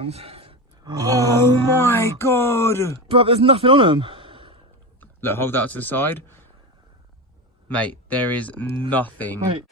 ones. Oh my god! Bro, there's nothing on them. Look, hold that to the side. Mate, there is nothing. Mate.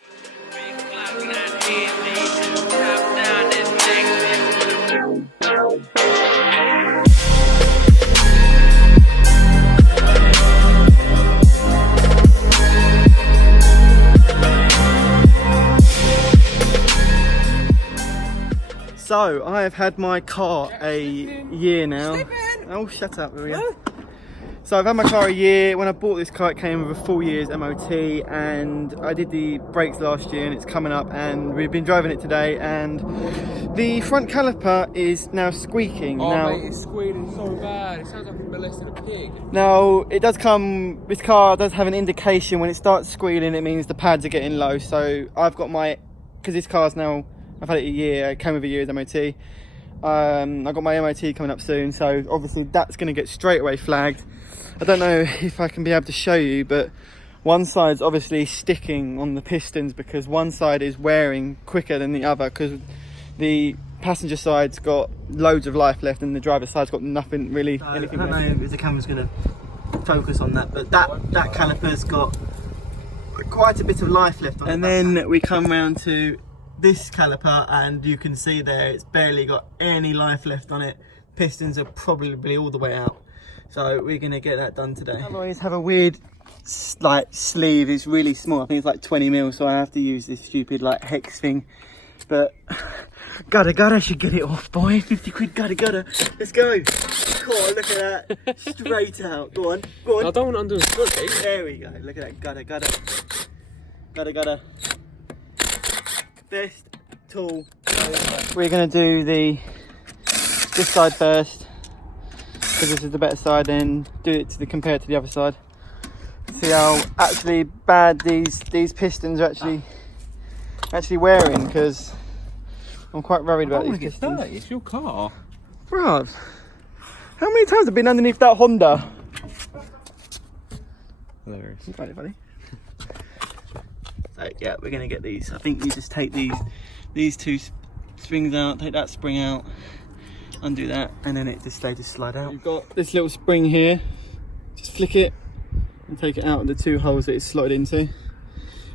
So, I have had my car a year now. Oh, shut up, Maria. So I've had my car a year. When I bought this car, it came with a full year's MOT, and I did the brakes last year, and it's coming up, and we've been driving it today, and the front caliper is now squeaking. Oh now, mate, it's squealing so bad. It sounds like it molested a pig. Now, it does come, this car does have an indication when it starts squealing, it means the pads are getting low. So I've got my, because this car's now, I've had it a year, it came with a year's MOT. I've got my MOT coming up soon, so obviously that's going to get straight away flagged. I don't know if I can be able to show you, but one side's obviously sticking on the pistons because one side is wearing quicker than the other, because the passenger side's got loads of life left and the driver's side's got nothing really. I don't know if the camera's going to focus on that, but that caliper's got quite a bit of life left on it. And then we come round to this caliper, and you can see there it's barely got any life left on it. Pistons are probably all the way out, so we're going to get that done today. Alloys have a weird like sleeve, it's really small, I think it's like 20 mil, so I have to use this stupid like hex thing, but gotta should get it off, boy. 50 quid, gotta, let's go. Oh, look at that, straight out. Go on. I don't want to undo the foot, eh? There we go, look at that, gotta. Best tool. We're gonna do this side first, because this is the better side, then do it to compared to the other side. See how actually bad these pistons are actually wearing, because I'm quite worried about these pistons. It's your car. Bruv, how many times have I been underneath that Honda? Hilarious. Funny, funny. So yeah, we're going to get these. I think you just take These two springs out, take that spring out, undo that, and then they just slide out. You've got this little spring here, just flick it and take it out of the two holes that it's slotted into. And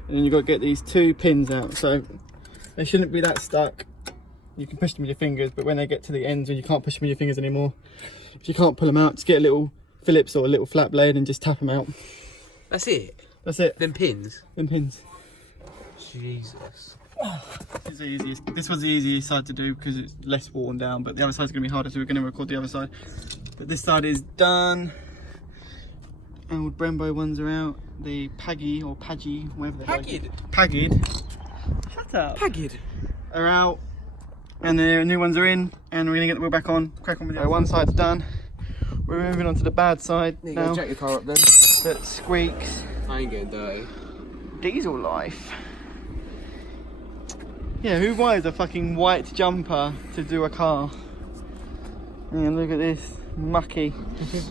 then you've got to get these two pins out, so they shouldn't be that stuck. You can push them with your fingers, but when they get to the ends and you can't push them with your fingers anymore, if you can't pull them out, just get a little Phillips or a little flat blade and just tap them out. That's it? That's it. Them pins? Them pins. Jesus. This was the easiest side to do because it's less worn down, but the other side's going to be harder, so we're going to record the other side. But this side is done. Old Brembo ones are out. The Paggy or Paggy, whatever they're Pagged. Shut up. Pagged. Are out, and the new ones are in, and we're going to get the wheel back on. Crack on with it. One side's done. We're moving on to the bad side now. Jack your car up then. That squeaks. I ain't getting dirty. Diesel life. Yeah, who buys a fucking white jumper to do a car? Yeah, look at this, mucky.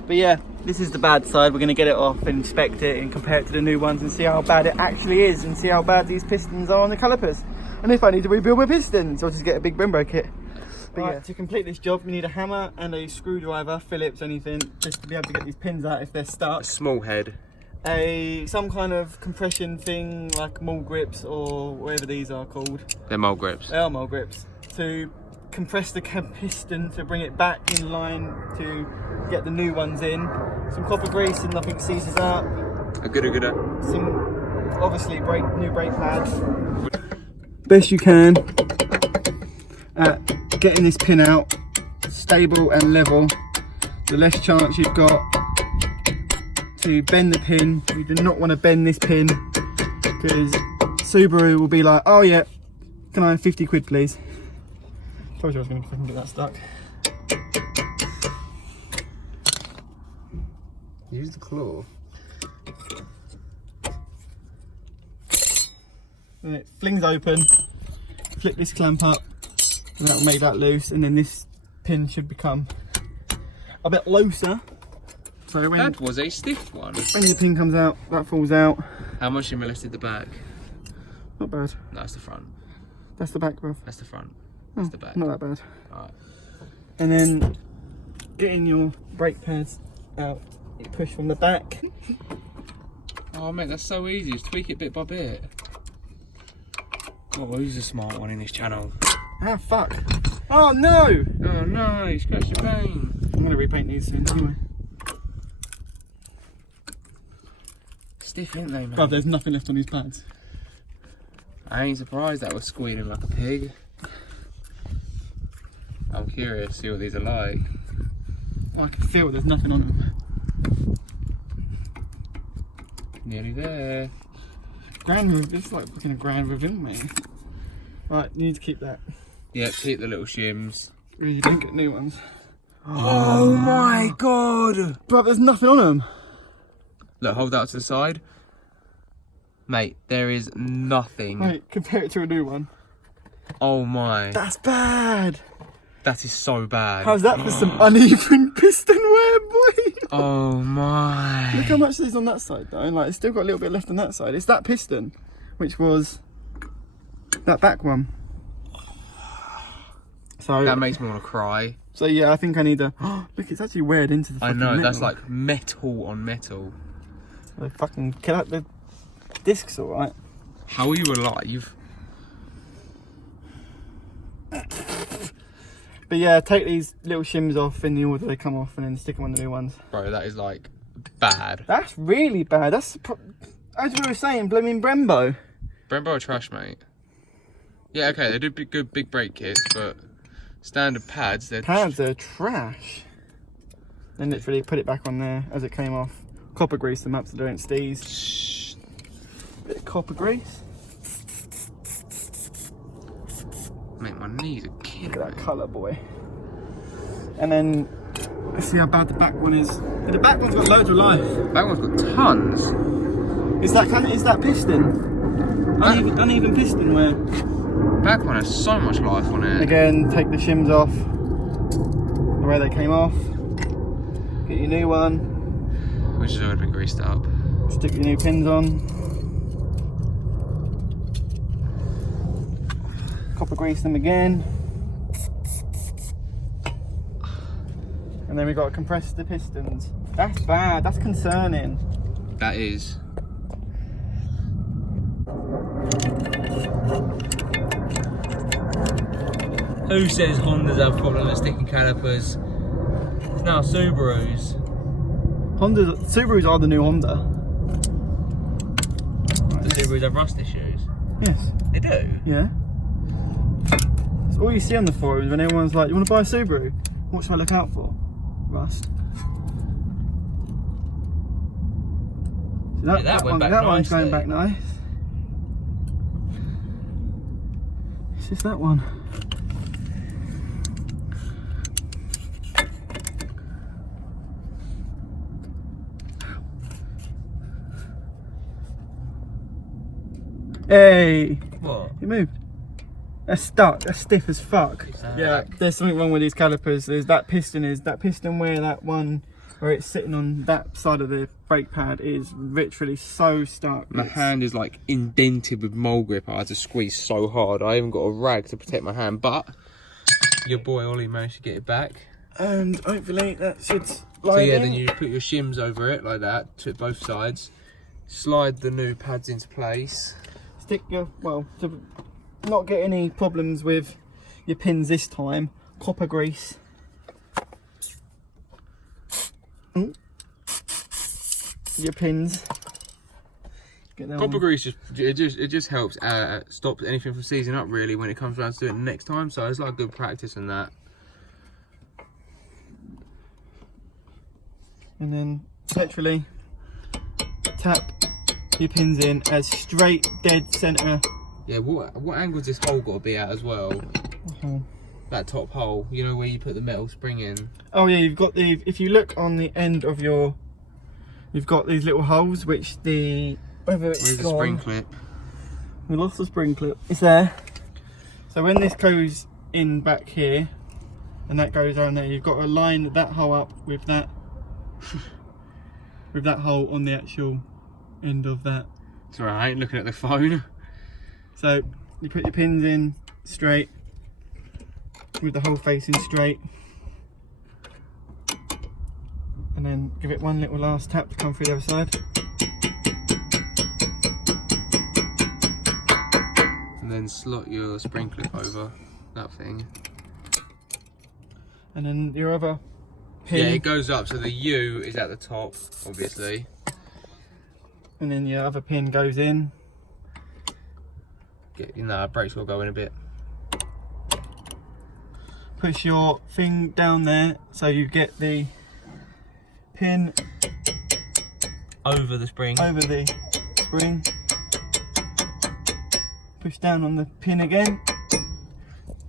But yeah, this is the bad side. We're going to get it off and inspect it and compare it to the new ones and see how bad it actually is, and see how bad these pistons are on the calipers. And if I need to rebuild my pistons, I'll just get a big Brembo kit. But yeah, to complete this job, we need a hammer and a screwdriver, Phillips, anything, just to be able to get these pins out if they're stuck. A small head. Some kind of compression thing like mole grips or whatever these are called. They're mole grips. They are mole grips. To compress the piston to bring it back in line to get the new ones in. Some copper grease and nothing seizes up. A gooder. Some obviously new brake pads. Best you can at getting this pin out stable and level. The less chance you've got to bend the pin. You do not want to bend this pin because Subaru will be like, oh yeah, can I have 50 quid please? Told you I was going to get that stuck. Use the claw. And it flings open, flip this clamp up, and that will make that loose, and then this pin should become a bit looser. So when, that was a stiff one. When the pin comes out, that falls out. How much you molested the back? Not bad. No, that's the front. That's the back, bruv. That's the front. That's the back. Not that bad. Alright. And then getting your brake pads out, you push from the back. Oh mate, that's so easy. Just tweak it bit by bit. Oh, who's a smart one in this channel? Ah, fuck. Oh no! Oh no, you scratched your paint. I'm gonna repaint these soon anyway. Stiff, ain't they, man? God, there's nothing left on these pads. I ain't surprised that was squealing like a pig. I'm curious to see what these are like. I can feel there's nothing on them. Nearly there. It's like fucking a grand within me. Right, you need to keep that. Yep, keep the little shims. Really, you don't get new ones. Oh my god! But there's nothing on them. Look, hold that to the side. Mate, there is nothing. Wait, compare it to a new one. Oh my. That's bad. That is so bad. How's that for some uneven piston wear, boy? Oh my. Look how much there's on that side though. Like, it's still got a little bit left on that side. It's that piston, which was that back one. So That makes me want to cry. So yeah, I think I need a. Look, it's actually weared into the. I Fucking know, metal. that's like metal on metal. So fucking kill out the discs, all right. How are you alive? But yeah, take these little shims off in the order they come off, and then stick them on the new ones. Bro, that is like bad. That's really bad. That's as we were saying, blooming Brembo. Brembo are trash, mate. Yeah, okay, they do good big brake kits, but standard pads, they're Pads are trash. Then literally put it back on there as it came off. Copper grease them up so they don't steeze. Shh. Bit of copper grease. Mate, my knees are Look killing at that me. colour, boy. And then let's see how bad the back one is. The back one's got loads of life. That one's got tons. Is that piston? Uneven piston wear. Back one has so much life on it. Again, take the shims off the way they came off. Get your new one. Which has already been greased up. Stick your new pins on. Copper grease them again. And then we've got to compress the pistons. That's bad, that's concerning. That is. Who says Hondas have problem with sticking calipers? It's now Subarus. Subarus are the new Honda. The Subarus have rust issues. Yes. They do? Yeah. It's all you see on the forums when everyone's like, you want to buy a Subaru? What should I look out for? Rust. So That went back that one's nicely. going back nice. It's just that one. Hey! What? It moved. That's stuck. That's stiff as fuck. Yeah, there's something wrong with these calipers. There's that piston where that one where it's sitting on that side of the brake pad is literally so stuck. My hand is like indented with mole grip. I had to squeeze so hard. I even got a rag to protect my hand, but your boy Ollie managed to get it back. And hopefully that should So slide yeah, in. then you put your shims over it like that to both sides. Slide the new pads into place. Stick your, well, to not get any problems with your pins this time, copper grease. Your pins. Get them Copper on. grease it just helps stop anything from seizing up really when it comes around to do it next time. So it's like good practice in that. And then literally tap your pins in as straight dead centre. Yeah, what angle's this hole got to be at as well? Oh. That top hole, you know where you put the metal spring in. Oh yeah, you've got the, if you look on the end of your, you've got these little holes which the, whether it's Where's the gone, spring clip? we lost the spring clip. It's there. So when this goes in back here, and that goes down there, you've got to line that hole up with that, with that hole on the actual end of that. Sorry, I ain't looking at the phone. So you put your pins in straight, with the hole facing straight. and then give it one little last tap to come through the other side. And then slot your spring clip over that thing. And then your other pin. Yeah, it goes up, so the U is at the top, obviously. And then your other pin goes in. Brakes will go in a bit. Push your thing down there so you get the pin Over the spring. over the spring. Push down on the pin again.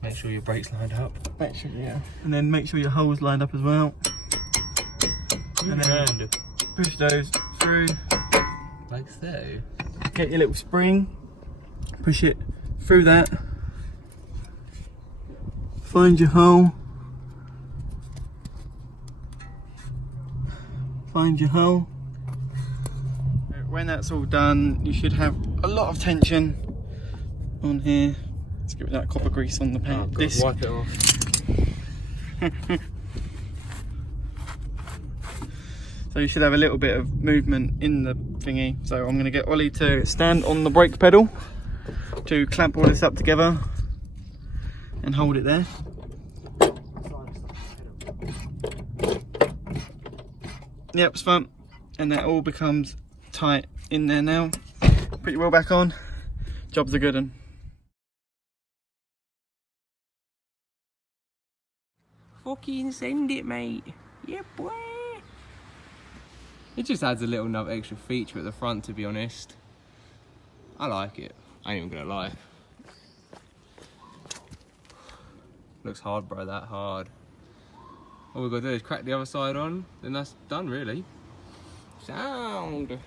Make sure your brakes lined up. Make sure, yeah. And then make sure your hole's lined up as well. And then push those through. Like so. Get your little spring. Push it through that. Find your hole. Find your hole. When that's all done, you should have a lot of tension on here. Let's get that copper grease on the Oh, God, disc. wipe it off. So you should have a little bit of movement in the thingy. So I'm going to get Ollie to stand on the brake pedal to clamp all this up together and hold it there. Yep, it's fun. And that all becomes tight in there now. Put your wheel back on. Job's a good one. Fucking send it, mate. Yeah, boy. It just adds a little another extra feature at the front, to be honest. I like it. I ain't even gonna lie. Looks hard, bro, that hard. All we've got to do is crack the other side on, then that's done, really. Sound.